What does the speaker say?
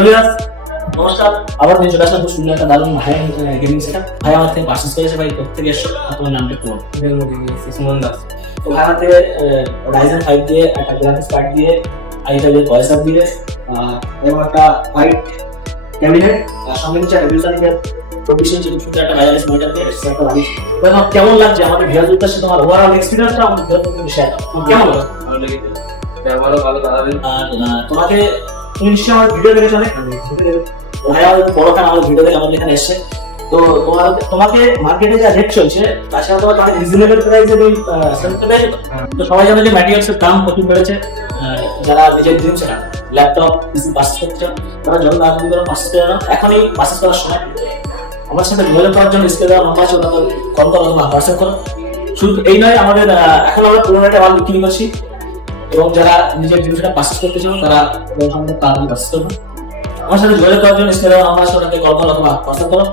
নমস্কার, আবার নিয়ে চলে আসলাম খুব সুন্দর একটা দারুণ ভাই গেমিং সেটআপ। ভাই আমার থেকে পার্সেস করেছে। ভাই কোথেকে এসছো, তোমার নামটা কোন? সুমন দাস। তো ভাই আমার থেকে রাইজেন 5 দিয়ে একটা গ্রাফিক্স কার্ড দিয়ে i5 এর প্রসেসর দিয়ে এবং একটা হোয়াইট ক্যাবিনেট আর সঙ্গে নিচে রেভিউসার দিয়ে প্রভিশন ছিল ছোট একটা ভাইরাস মনিটর দিয়ে সেটআপটা লাগিয়েছি। তো আমার কেমন লাগছে আমাদের ভিডিওর উদ্দেশ্যে তোমার ওভারঅল এক্সপেরিয়েন্সটা আমাদের ভিডিওর শেয়ার করো। কেমন লাগছে? ভালো লেগেছে, ব্যবহারও ভালো দাঁড়াবেন। আর তোমাকে তুমি নিশ্চয়ই আমার ভিডিও দেখেছো অনেক। ভাইয়া বড় খান আমার ভিডিও দেখে আমাদের এখানে এসছে। তো তোমাকে মার্কেটে যা রেট চলছে তার সাথে তোমার রিজনেবল প্রাইসে তুমি সেলতে পেরে। তো সবাই জানে যে ম্যাটেরিয়ালসের দাম প্রচুর বেড়েছে। যারা নিজের জিনিস ল্যাপটপ পিসি পার্চেস করতে চান তারা যত দাম করে পার্চেস করে নাও, এখনই পার্চেস করার সময়। আমার সাথে যোগাযোগ করার জন্য স্ক্রিনে দেওয়া নাম্বার আছে, ওটা তো কল করো বা হোয়াটসঅ্যাপ করো। শুধু এই নয়, আমাদের এখন আমরা পুরোনো একটা মাল বিক্রি করছি এবং যারা নিজের জিনিসটা পার্চেস করতে চান তারা তাড়াতাড়ি পার্চেস করবে। আমার সাথে যোগাযোগ করার জন্য স্ক্রিনে দেওয়া নাম্বার আছে, ওটাকে কল করো বা হোয়াটসঅ্যাপ করো।